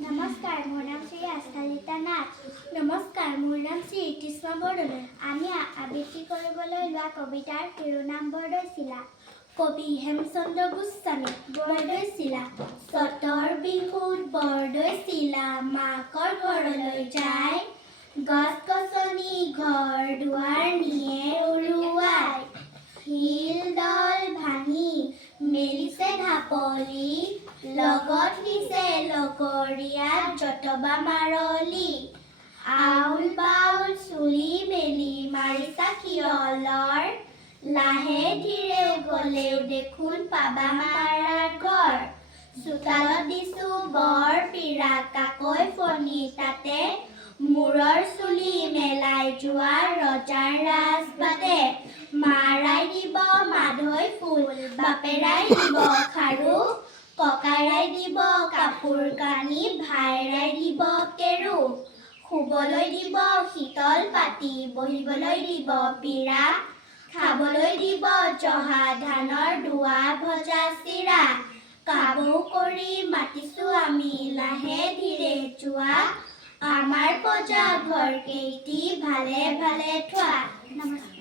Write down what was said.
নমস্কাৰ, মোৰ নাম শ্ৰী আস্থাজিতা নাথ। নমস্কাৰ, মোৰ নাম শ্ৰী কৃষ্ণ বৰদলৈ। আমি আবৃত্তি কৰিবলৈ লোৱা কবিতাৰ শিৰোনাম বৰদৈচিলা। কবি হেমচন্দ্ৰ গোস্বামী। বৰদৈচিলা। চতৰ বিহুত বৰদৈচিলা মাকৰ ঘৰলৈ যায়, গছ-গছনি ঘৰ দুৱাৰ নিয়ে উৰুৱাই। শিল দল ভাঙি মেলিছে ঢাপলি, লগত নিছে লগৰীয়াত যতবা মাৰলি। আউল বাউল চুলি মেলি মাৰিছা শিয়লৰ, লাহে ধীৰে গলেও দেখোন পাবা মাৰাৰ ঘৰ। চোতালত দিছো বৰ পীৰা কাকৈ ফণি তাতে, মূৰৰ চুলি মেলাই যোৱা ৰজাৰ ৰাজবাটে। মাৰাই দিব মাধৈ ফুল, বাপেৰাই দিব খাৰু, ককাইৰাই দিব কাপোৰ কানি, ভাইৰাই দিব কেৰু। শুবলৈ দিব শীতল পাতি, বহিবলৈ দিব পীৰা, খাবলৈ দিব জহা ধানৰ ধোৱা ভজা চিৰা। কাবৌ কৰি মাতিছো আমি লাহে ধীৰে যোৱা, আমাৰ প্ৰজা ঘৰ কেইটি ভালে ভালে থোৱা। নমস্কাৰ।